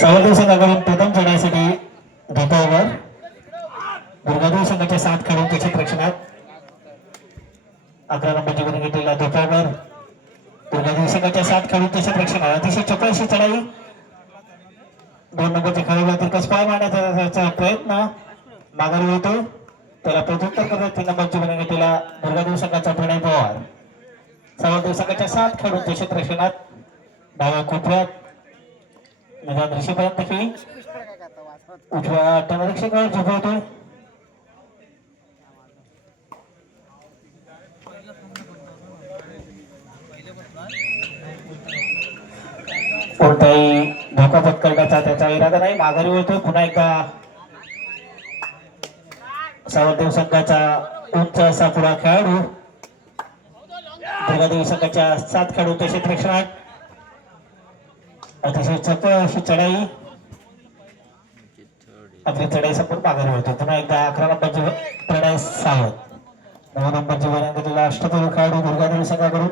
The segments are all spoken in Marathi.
सावरदेव संघाकडून प्रथम चढाईसाठी धोतावर दुर्गादेव संघाच्या 7 खेळाडूंच्या क्षेत्ररक्षणात 11 नंबरची गुण घेतलेला धोतावर दुर्गादेव संघाच्या 7 खेळाडूंच्या क्षेत्ररक्षणात अतिशय चपळ अशी चढाई 2 नंबरच्या खेळाडूला तिरकस पाय मारण्याचा प्रयत्न माघारी होतो त्याला प्रत्युत्तर करत 3 नंबरची गुण घेतलेला दुर्गादेव संघाचा प्रणय पवार सावरदेव संघाच्या 7 खेळाडूंच्या क्षेत्ररक्षणात डाव्या कोपऱ्यात मैदान रेषेपर्यंत खेळी उजव्या टर्नरक्षकावर झोपवतोय कोणताही धोका पत्करण्याचा त्याचा इरादा नाही माघारी होतोय पुन्हा एकदा सावरदेव संघाचा उंच असा पुढा खेळाडू दुर्गादेवी संघाच्या 7 खेळाडूंच्या क्षेत्ररक्षणात अतिशय चपळ अशी चढाई आपली चढाई संपूर्ण माघारी होतो पुन्हा एकदा 11 नंबरची प्रणय सावंत 9 नंबरची वरंगतीला अष्टपैलू खेळाडू दुर्गादेवी संघाकडून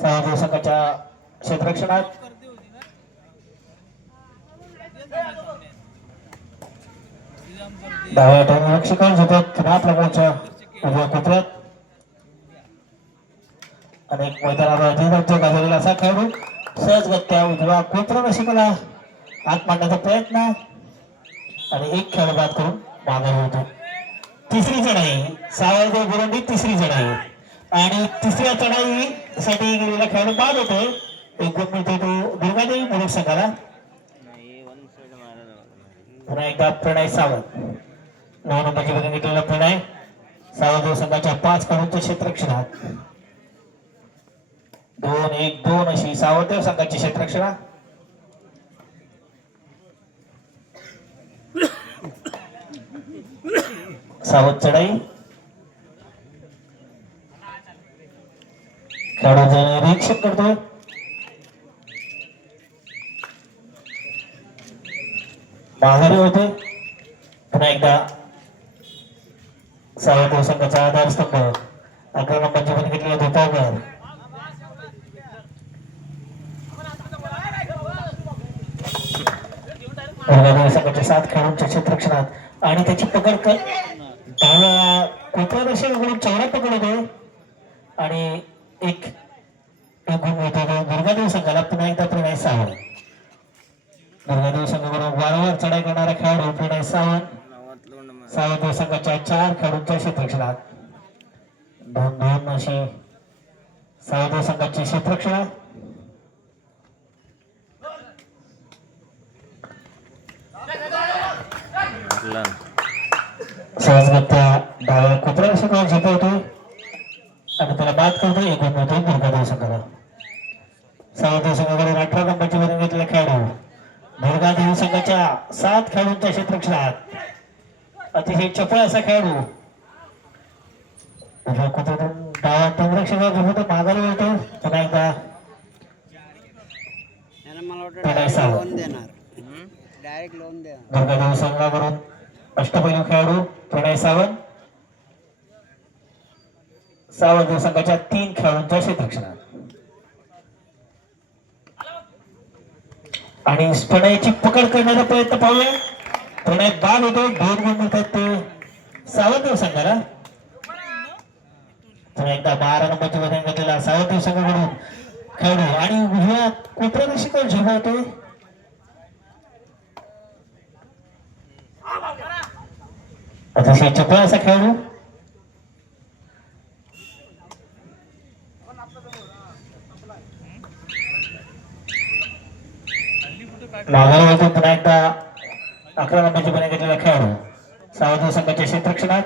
सावरदेव संघाच्या क्षेत्ररक्षणात डाव्या टर्नरक्षकावर झोपत पुन्हा आपल्या गोलच्या उजव्या कोपऱ्यात अनेक मैदानावर गाजवलेला असा खेळाडू सहजगत्या उजवा कोपरा रसिकाला हात मारण्याचा प्रयत्न आणि एक खेळ बाद करून माघारी होतो तिसरी चढाई सावरदेव गोरंडी तिसरी चढाई आणि तिसऱ्या चढाईसाठी गेलेला खेळाडू बाद होतोय एक गुण मिळतो तो दुर्गादेवी मुलुक संघाला पुन्हा एकदा प्रणय सावंत 9 नंबरची बघून घेतलेला प्रणय सावरदेव संघाच्या 5 खेळाडूंच्या क्षेत्ररक्षणात 2-1-2 अशी सावरदेव संघाची क्षेत्ररक्षणा सावध चढाई खेळाडूचं निरीक्षण करतोय माघारी होते पुन्हा एकदा सावरदेव संघाचा आधारस्तंभ 11 नंबरची बघून घेतलेला धोतावर दुर्गादेवी संघाच्या 7 खेळाडूंच्या क्षेत्ररक्षणात आणि त्याची पकड डाव्या कोपऱ्या रक्षकाकडून चौरा पकड होतो आणि एक गुण होतो दुर्गादेवी संघाला पुन्हा एकदा प्रणय सावंत दुर्गादेवी संघाबरोबर वारंवार चढाई करणारा खेळाडू प्रणय सावंत सावरदेव संघाच्या 4 खेळाडूंच्या क्षेत्ररक्षणात 2-2 अशी सावरदेव संघाची क्षेत्ररक्षणा सहजगत्या डाव्या कोपऱ्या रक्षकावर झोपवतो आणि त्याला बाद करतो एक गुण होतो दुर्गादेवी संघाला सावरदेव संघाकडे 18 नंबरची वरून घेतलेला खेळाडू दुर्गादेवी संघाच्या 7 खेळाडूंच्या क्षेत्ररक्षणात अतिशय चपळ असा खेळाडू डावा टर्नरक्षकावर झोपवतो माघारी होतो पुन्हा एकदा दुर्गादेवी संघाकडून अष्टपैलू खेळाडू प्रणय सावंत सावरदेव संघाच्या 3 खेळाडूंच्या क्षेत्ररक्षणात आणि प्रणयची पकड करण्याचा प्रयत्न पाहूया प्रणय बाद होतो 2 गुण मिळतात ते सावरदेव संघाला पुन्हा एकदा 12 नंबरची वजन घेतलेला सावरदेव संघाकडून खेळाडू आणि उजव्या कोपऱ्या रक्षकावर झोपवतोय अतिशय चपळ असा खेळाडू माघारी होतो पुन्हा एकदा 11 नंबरची बने घेतलेला खेळाडू सावरदेव संघाच्या क्षेत्ररक्षणात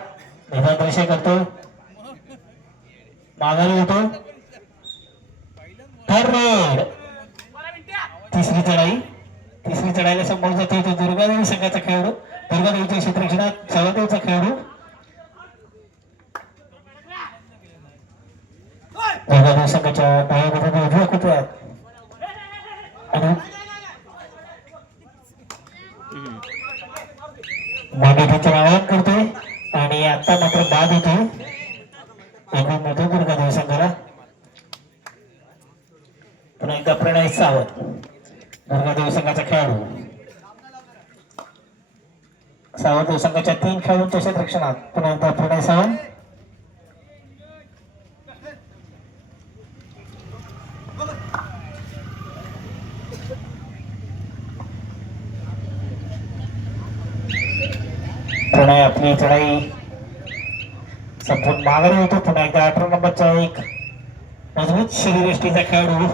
निर्धार करतो माघारी होतो तिसरी चढाईला समोर जातो तो दुर्गादेवी संघाचा खेळाडू दुर्गादेवीच्या क्षेत्ररक्षणात सावरदेवचा खेळाडू दुर्गादेवी संघाच्या डाव्या उजव्या कोपऱ्यात आणि आवाहन करतोय आणि आता मात्र बाद होतो दुर्गादेवी संघाला पुन्हा एकदा प्रणय सावंत दुर्गादेवी संघाचा खेळाडू सावरदेव संघाच्या 3 खेळाडूंच्या क्षेत्ररक्षणात पुन्हा एकदा प्रणय सावंत प्रणय आपली चढाई संपूर्ण माघारी होतो. पुन्हा एकदा 18 नंबरचा एक मजबूत शरीरयष्टीचा खेळाडू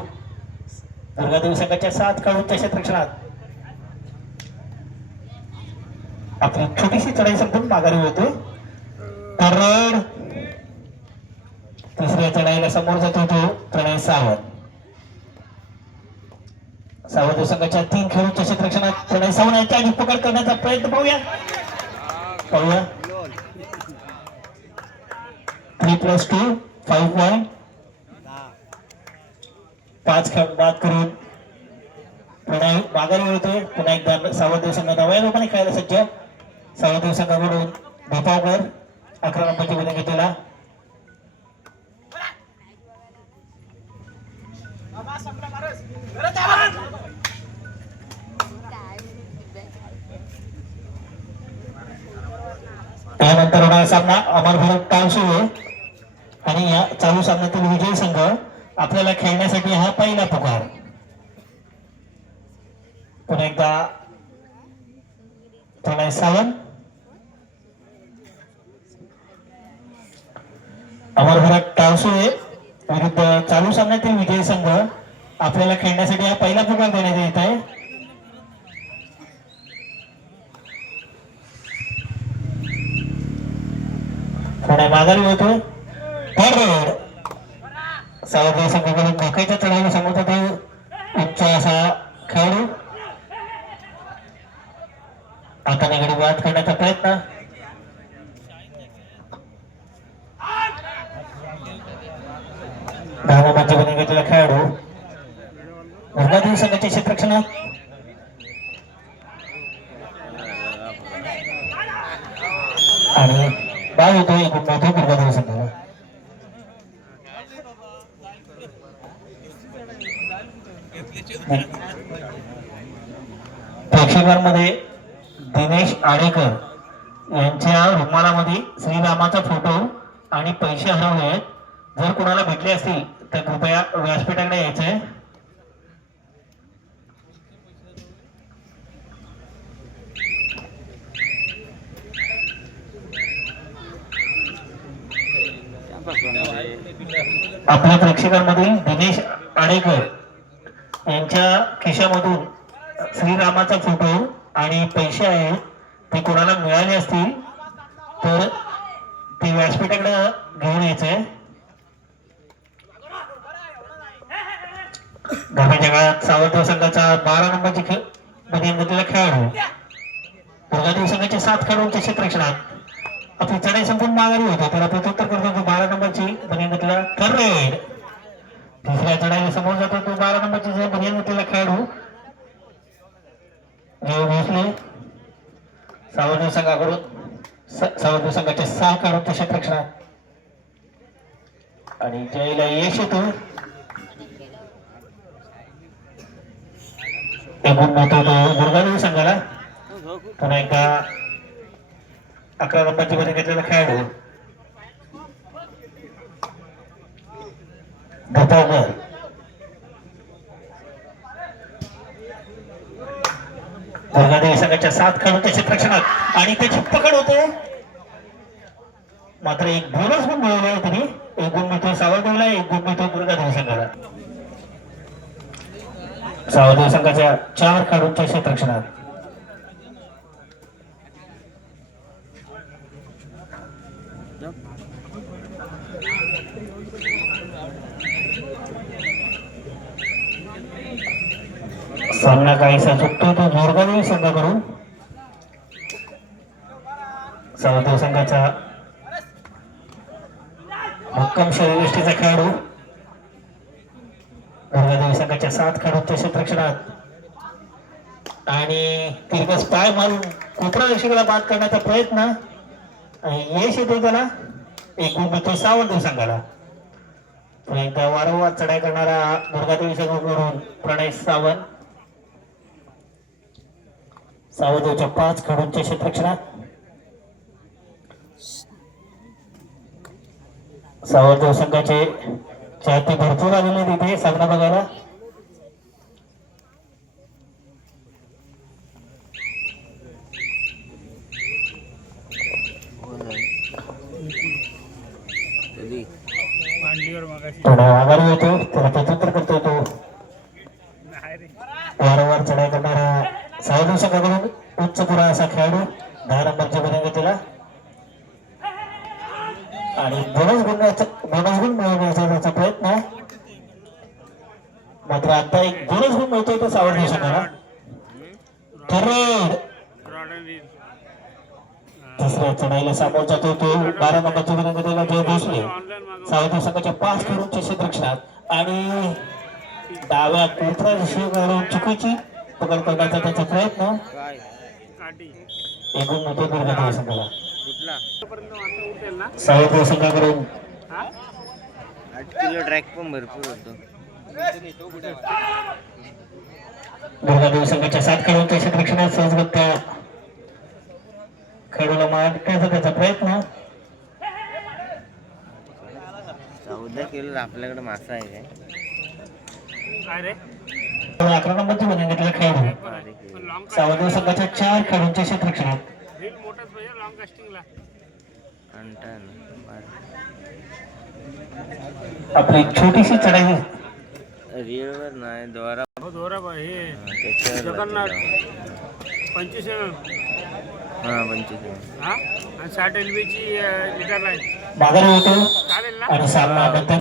दुर्गादेवी संघाच्या 7 खेळाडूंच्या क्षेत्ररक्षणात आपली छोटीशी चढाई संपून माघारी होते. तर तिसऱ्या चढाईला समोर जातो तो प्रणय सावंत. सावरदेव संघाच्या 3 खेळाडूंच्या क्षेत्ररक्षणात प्रणय सावंत यांच्या आधी पकड करण्याचा प्रयत्न पाहूया. 3+2 5 पॉइंट 5 खेळ बाद करून प्रणय माघारी होतोय. पुन्हा एकदा सावरदेव संघ नव्या लोकांनी खेळायला सज्ज. सावरदेव संघाकडून भोपाळकर 11 नंबरची गुन्हे घेतलेला त्यानंतर होणारा सामना अमर भरत टाळसुळे आणि या चालू सामन्यातील विजयी संघ आपल्याला खेळण्यासाठी हा पहिला पुकार. पुन्हा एकदा प्रणय सावंत अमर भरत टाळसुळे विरुद्ध चालू सामन्यातील विजयी संघ आपल्याला खेळण्यासाठी हा पहिला पुकार देण्यात येत आहे. पुणे माघारी होतो. सावरदेव संघाकडून धोक्याच्या चढाईला समोर जातो उंच असा खेळाडू. आता निगडी बाद करण्याचा प्रयत्न. धावबाजी गुन्हे घेतलेला खेळाडू दुर्गादेवी संघाच्या क्षेत्ररक्षणात आणि बाद होतो एकूण मोठे दुर्गादेवी संघाला. प्रेक्षकांमध्ये दिनेश आडेकर यांच्या रुमालामध्ये श्रीरामाचा फोटो आणि पैसे हरवले आहेत. जर कोणाला भेटले असतील तर कृपया व्यासपीठाकडे यायचंय. आपल्या प्रेक्षकांमधील दिनेश आडेकर यांच्या खिशामधून श्रीरामाचा फोटो आणि पैसे आहेत ते कोणाला मिळाले असतील तर ते व्यासपीठाकडे घेऊन यायचंय. धाब्याच्या काळात सावरदेव संघाचा 12 नंबरची मध्ये घेतलेला खेळाडू दुर्गादेवी संघाच्या 7 खेळाडूंच्या क्षेत्ररक्षणात आपली चढाई संपूर्ण माघारी होतो. त्याला प्रत्युत्तर करतो तो 12 नंबरची बनियान घेतलेला थर्रेड. तिसऱ्या चढाईला समोर जातो तो 12 नंबरची जो बनियान घेतलेला खेळाडू भोसले. सावरदेव संघाकडून सावरदेव संघाच्या 6 खेळाडूंच्या क्षेत्ररक्षणात आणि जयला यश येतो. एकूण मोठा तो दुर्गादेवी संघाला. पुन्हा एकदा 11 नंबरची मध्ये घेतलेला खेळाडू भोपाळकर. दुर्गादेवी संघाच्या 7 खेळाडूंच्या क्षेत्ररक्षणात आणि त्याची पकड होते. मात्र एक बोनस पण मिळवला आहे तरी. एक गुण मिळतो सावरदेवला, एक गुण मिळतो दुर्गादेवी संघाला. सावरदेव संघाच्या 4 खेळाडूंच्या क्षेत्ररक्षणात सामना काहीसा चुकतो तो दुर्गादेवी संघाकडून. सावरदेव संघाचा भक्कम शरीरयष्टीचा खेळाडू दुर्गादेवी संघाच्या 7 खेळाडूंच्या क्षेत्ररक्षणात आणि तिरकस पाय मारून कोपरा रक्षकाला बाद करण्याचा प्रयत्न आणि यश येतो त्याला. एक गुण मिळतो सावरदेव संघाला. एकदा वारंवार चढाई करणारा दुर्गादेवी संघाकडून प्रणय सावंत सावधच्या 5 खेळाडूंच्या क्षेत्ररक्षणात सावध संघाचे चाहते भरपूर आलेले तिथे सामना बघायला. थोडा आघाडी होतो, त्याला प्रत्युत्तर करतो तो वारंवार चढाई करणारा सावध संघाकडून उच्च पुरा असा खेळाडू 10 नंबरच्या मध्ये घेतला आणि बोनस गुण मिळवण्याचा त्याचा प्रयत्न. मात्र आता एक बोनस गुण मिळतोय तो सावध संघाला. तिसऱ्या चढाईला सामोर जातो तो 12 नंबरच्या मध्ये घेतलेला जय भोसले. सावध संघाच्या 5 खेळाडूंच्या क्षेत्ररक्षणात आणि डाव्या कोपरा घालून चुकीची पकड करण्याचा त्याचा प्रयत्न. एकूण मोठे दुर्गत संघाला सावध संघाकडून ट्रॅक पण भरपूर होतो. दुर्गादेव संघाच्या 7 खेळाडूंच्या क्षेत्ररक्षणात सहजगत्या खेळाडूला मारण्याचा त्याचा प्रयत्न. 14 किलो आपल्याकडे मासा आहे काय? 11 नंबरची बनवून घेतलेला खेळाडू सावध संघाच्या 4 खेळाडूंच्या क्षेत्ररक्षणात आपली छोटीशी चढाई रीळवर नाही दोरा जगन्नाथ 25 60 LB ची लिटर लाईन माघारी होतो चालेल ना. आणि सामना नंतर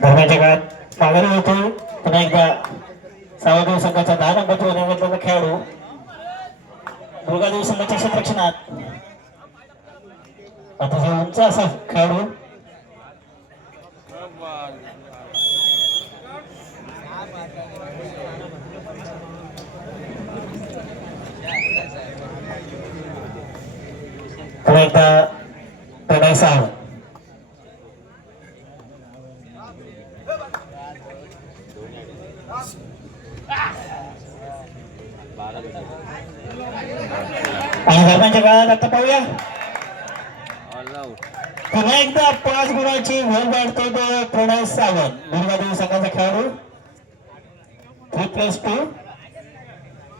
दरम्यानच्या काळात माघारी होतो पुन्हा एकदा सावधदेव संघाचा 10 नंबरचा घेतलेला खेळाडू दुर्गादेव संघाच्या क्षेत्ररक्षणात अतिशय उंच असा खेळाडू पुन्हा एकदा प्रणय सावंत. आणि दरम्यानच्या काळात आता पाहूया पुन्हा एकदा 5 गुणाची भर वाढतो तो प्रणय सावंत दुर्गादेव संघाचा खेळाडू 3+2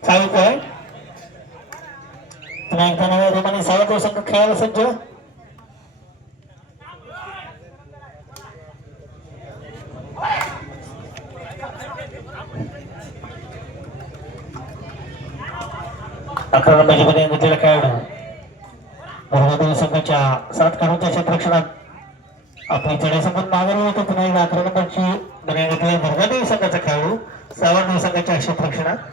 5 पॉईंट. पुन्हा एकदा नव्या रोमाने सावध संघ खेळायला सज्ज. अकरा नंबरच्या मध्ये घेतलेला खेळाडू दुर्गादेव संघाच्या 7 खेळाडूंच्या क्षेत्ररक्षणात आपली चढाई संबंध माघारी होतो. पुन्हा एकदा 11 नंबरची मध्ये घेतलेला दुर्गादेव संघाचा खेळाडू सावध संघाच्या क्षेत्ररक्षणात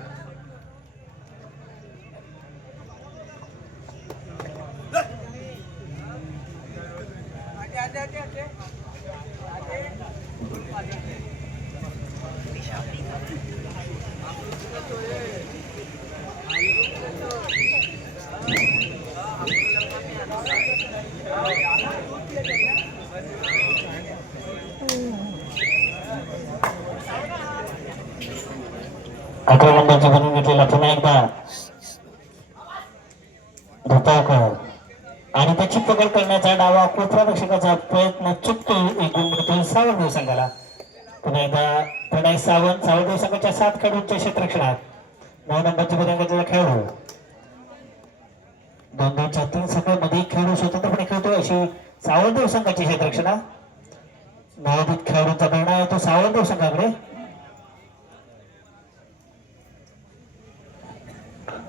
अकरा नंबरचा बनवून घेतलेला पुन्हा एकदा धोतावकर आणि त्याची पकड करण्याचा डावा कोपरा रक्षकाचा प्रयत्न चुकतो. एक गुण मिळतो सावधदेव संघाला. पुन्हा एकदा प्रणय सावंत सावधदेव संघाच्या 7 खेळाडूंच्या क्षेत्ररक्षणात 9 नंबरची बनवून घेतलेला खेळाडू 2-2च्या 3 संघांमध्ये खेळाडू स्वतंत्रपणे खेळतो अशी सावधदेव संघाची क्षेत्ररक्षणा. नवोदित खेळाडूंचा निर्णय आहे तो सावधदेव संघाकडे.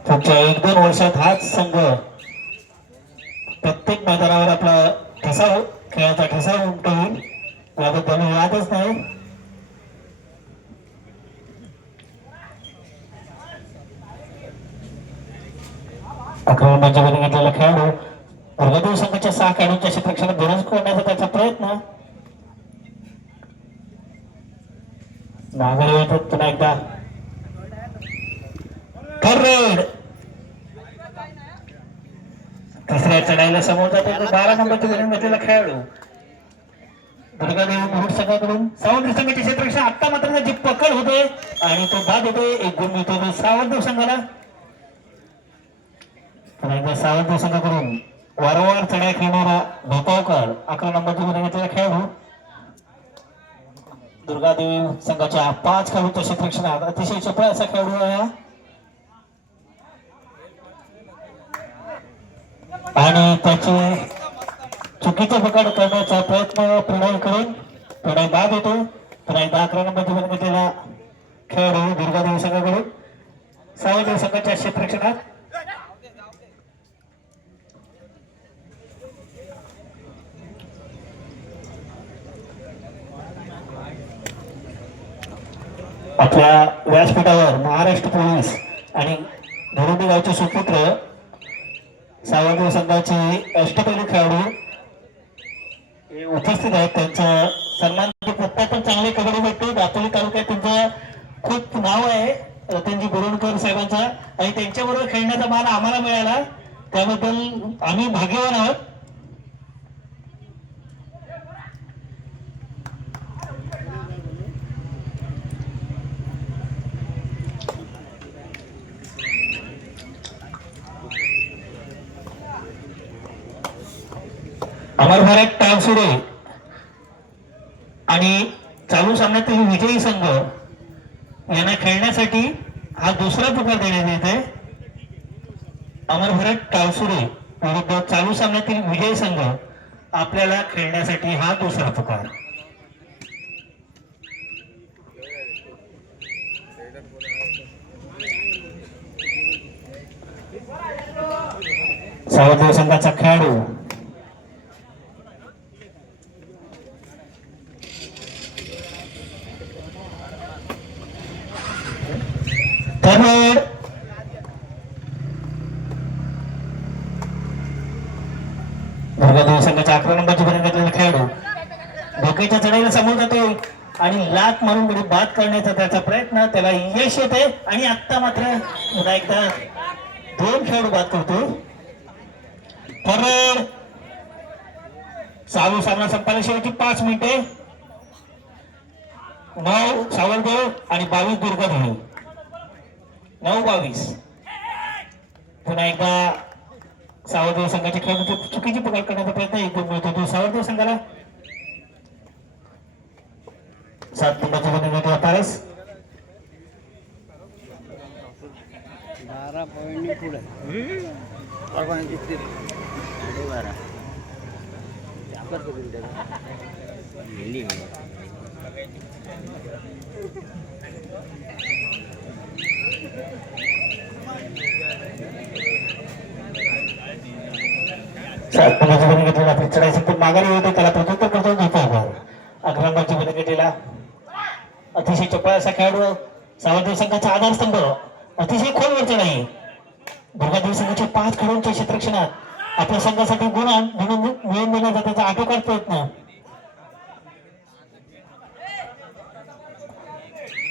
पुढच्या 1-2 वर्षात हाच संघ प्रत्येक मैदानावर आपला ठसा खेळाचा ठसा उमटवून याबद्दल वादच नाही. अकरा नंबरच्या घेतलेला खेळाडू दुर्गादेव संघाच्या 6 खेळाडूंच्या क्षेत्ररक्षणात बोनस करण्याचा त्याचा प्रयत्न. माघारी होतात पुन्हा एकदा थर्ड तिसऱ्या चढाईला समोर जातो 12 नंबरची गुण घातलेला खेळाडू दुर्गादेवी मुरुड संघाकडून सावंत संघाची क्षेत्ररक्षण आता मात्र त्याची पकड होते आणि तो बाद होते. एक गुण मिळतो तो सावंत संघाला. सावंत संघाकडून वारंवार चढाई खेळणारा भोपावकर 11 नंबरची गुण घातलेला खेळाडू दुर्गादेवी संघाच्या 5 खेळाडूच्या क्षेत्ररक्षणात अतिशय चपळ असा खेळाडू आहे आणि त्याची चुकीचा पकड करण्याचा प्रयत्न प्रणय करून प्रणय बाद होतो. प्रणय 11 नंबरची गुण घातलेला खेळाडू दुर्गादेवी संघाकडून सावंत संघाच्या क्षेत्ररक्षणात. आपल्या व्यासपीठावर महाराष्ट्र पोलीस आणि धोरडी गावचे सुपुत्र सावंत संघाचे अष्टपैलू खेळाडू उपस्थित आहेत. त्यांचा सन्मान पत्ता पण चांगले कबड्डीपट्टू दापोली तालुक्यात त्यांचं खूप नाव आहे रतनजी बोरवणकर साहेबांचा आणि त्यांच्याबरोबर खेळण्याचा मान आम्हाला मिळाला त्याबद्दल आम्ही भाग्यवान आहोत. अमर भारत टावसुरे आणि चालू सामन्यातील विजयी संघ यांना खेळण्यासाठी हा दुसरा पुकार देण्यात येत आहे. अमर भारत टावसुरे विरुद्ध चालू सामन्यातील विजयी संघ आपल्याला खेळण्यासाठी हा दुसरा पुकार. सावंत संघाचा खेळाडू दुर्गादेवी संघाच्या 11 नंबरची गुण घातलेला खेळाडू धोक्याच्या चढाईला समोर जातो आणि लात मारून गडी बाद करण्याचा त्याचा प्रयत्न त्याला यश येते आणि आता मात्र पुन्हा एकदा 2 खेळाडू बाद करतो. तर चालू सामना संपायला शेवटची 5 मिनिटे. 9 सावरदेव आणि 22 दुर्गादेवी 9-22. पुन्हा एकदा सावरदेव संघाच्या खेळाडूची चुकीची पकड करण्याचा प्रयत्न एक गुण मिळतो तो सावरदेव संघाला. 7 नंबरचा गुण मिळतो पारस 12 पॉईंट पुढे 7 नंबरची गुण घेतलेला आपली चढाई संपून माघारी होते त्याला प्रत्युत्तर करतो धोपावर. 11 नंबरची गुण घेतलेला अतिशय चपळ असा खेळाडू सावरदेव संघाचा आधारस्तंभ अतिशय खोलवर चढाई. दुर्गादेवी संघाच्या 5 खेळाडूंच्या क्षेत्ररक्षणात आपल्या संघासाठी गुण मिळवून देण्याचा त्याचा आटोकाट प्रयत्न.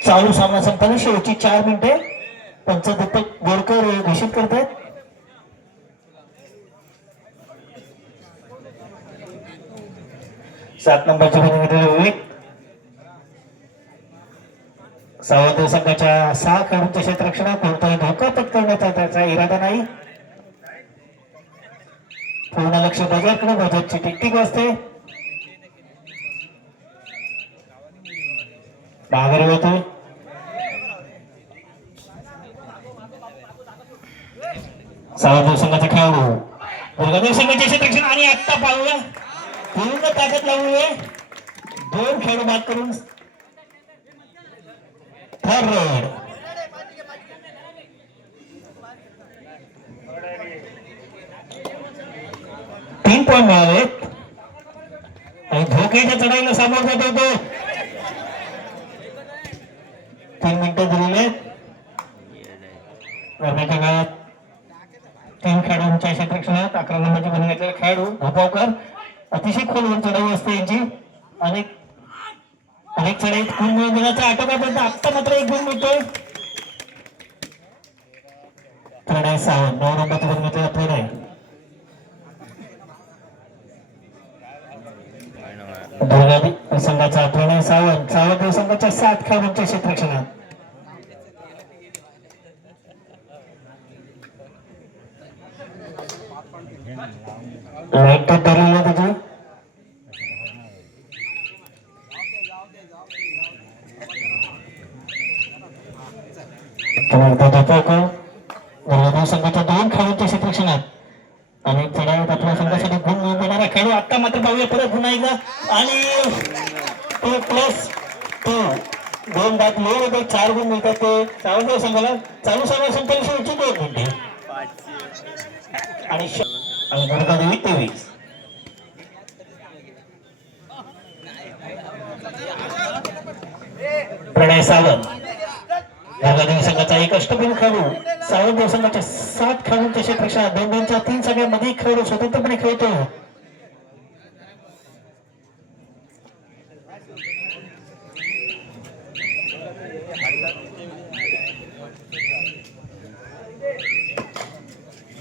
चालू सामना संपला शेवटची 4 मिनिटे. पंच दीपक बोरकर घोषित करतात. सात नंबरची गुण घेतलेले विवेक सावंत संघाच्या 6 खेळाडूंच्या क्षेत्ररक्षणात कोणताही धोका पत्करण्याचा त्याचा इरादा नाही. पूर्ण लक्ष बजारकडे बजारची टिकटिक वाजते. माघारी होतो सावंत संघाचा खेळाडू दुर्गादेवी संघाचे क्षेत्ररक्षण आणि आत्ता पाहूया पूर्ण ताकद लावूया 2 खेळाडू बाद करून थर्ड 3 पॉईंट मिळालेत आणि धोक्याच्या चढाईला सामोर जात होतो. 3 मिनिटं दिलेले करण्याच्या काळात 3 खेळाडूंच्या क्षेत्ररक्षणात 11 नंबरची गुण घेतलेला खेळाडू भोपावकर अतिशय खोलवर चढाई असते यांची. अनेक चढाईत गुण मिळवून देण्याचा आटोकापर्यंत आत्ता मात्र 1 गुण मिळतोय. प्रणय सावंत 9 नंबरची बॉल घेतलेला प्रणय. दुर्गादेवी संघाचा प्रणय सावंत. सावंत संघाच्या 7 खेळाडूंच्या क्षेत्ररक्षणात. लाईट टच धरलेली आहे त्याची. दुर्गादेवी संघाच्या 2 खेळाडूंच्या क्षेत्ररक्षणात आणि पुढे आपल्या संघासाठी गुण मिळवून देणारा खेळाडू. आता मात्र पाहूया परत पुन्हा एकदा आणि तो प्लस तो 2 बाद लोड होते. 4 गुण मिळतात ते सावंतदेव संघाला. चालू सामना संपल्याने शेवटची 2 मिनिटे आणि दुर्गादेवी 23. प्रणय सावंत दुर्गादेवी संघाचा एक अष्टपैलू खेळाडू. सावंतदेव संघाच्या 7 खेळाडूंच्या क्षेत्ररक्षणात 2-2च्या 3 सगळ्यामध्ये खेळाडू स्वतंत्रपणे खेळतो.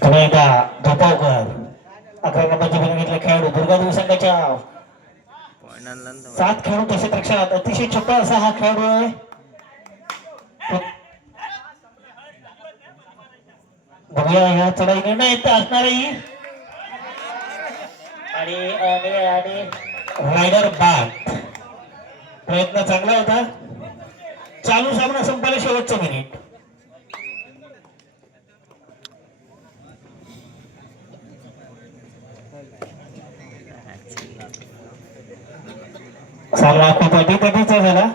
पुन्हा एकदा धोपावकर 11 नंबरची बॉल घेतला खेळाडू. दुर्गादेवी संघाच्या 7 खेळाडूंच्या क्षेत्ररक्षणात अतिशय छोटा असा हा खेळाडू आहे. बघूया ह्या चढाईने नाही असणार आहे आणि रायडर बाद. प्रयत्न चांगला होता. चालू सामना संपायला शेवटचं मिनिट. सामना खूप अटीतटीचा झाला.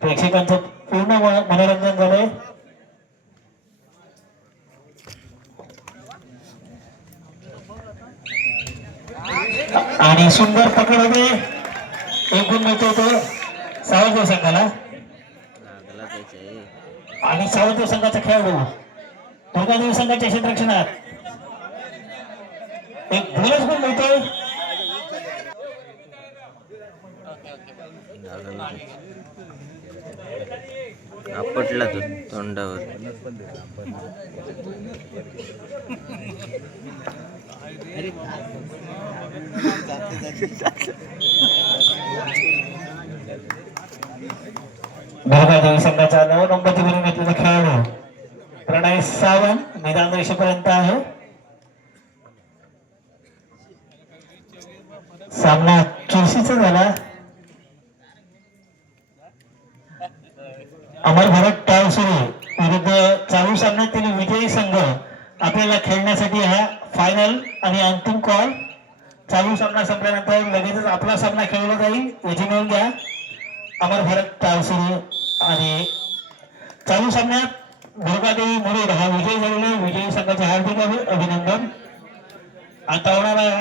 प्रेक्षकांचं पूर्ण मनोरंजन झालंय. आणि सुंदर पकड होते. एक गुण मिळतो तो सावंतदेव संघाला आणि सावंतदेव संघाचा खेळाडू दुर्गादेवी संघाच्या क्षेत्ररक्षणात एक बोनस गुण मिळतो. आपटला तो तोंडावर. दुर्गादेवी संघाचा 9 नंबरची बॉल घेतलेला खेळाडू प्रणय सावंत मैदान रेषेपर्यंत आहे. सामना चुरशीचा झाला. अमर भारत टाळसुरे विरुद्ध चालू सामन्यातील विजयी संघ आपल्याला खेळण्यासाठी हा फायनल आणि अंतिम कॉल. चालू सामना संपल्यानंतर लगेचच आपला सामना खेळला जाईल. याची नोंद घ्या. अमर भारत टाळसुरे आणि चालू सामन्यात दुर्गादेवी मुरुड हा विजयी झालेला विजयी संघाचे हार्दिक अभिनंदन. आता होणारा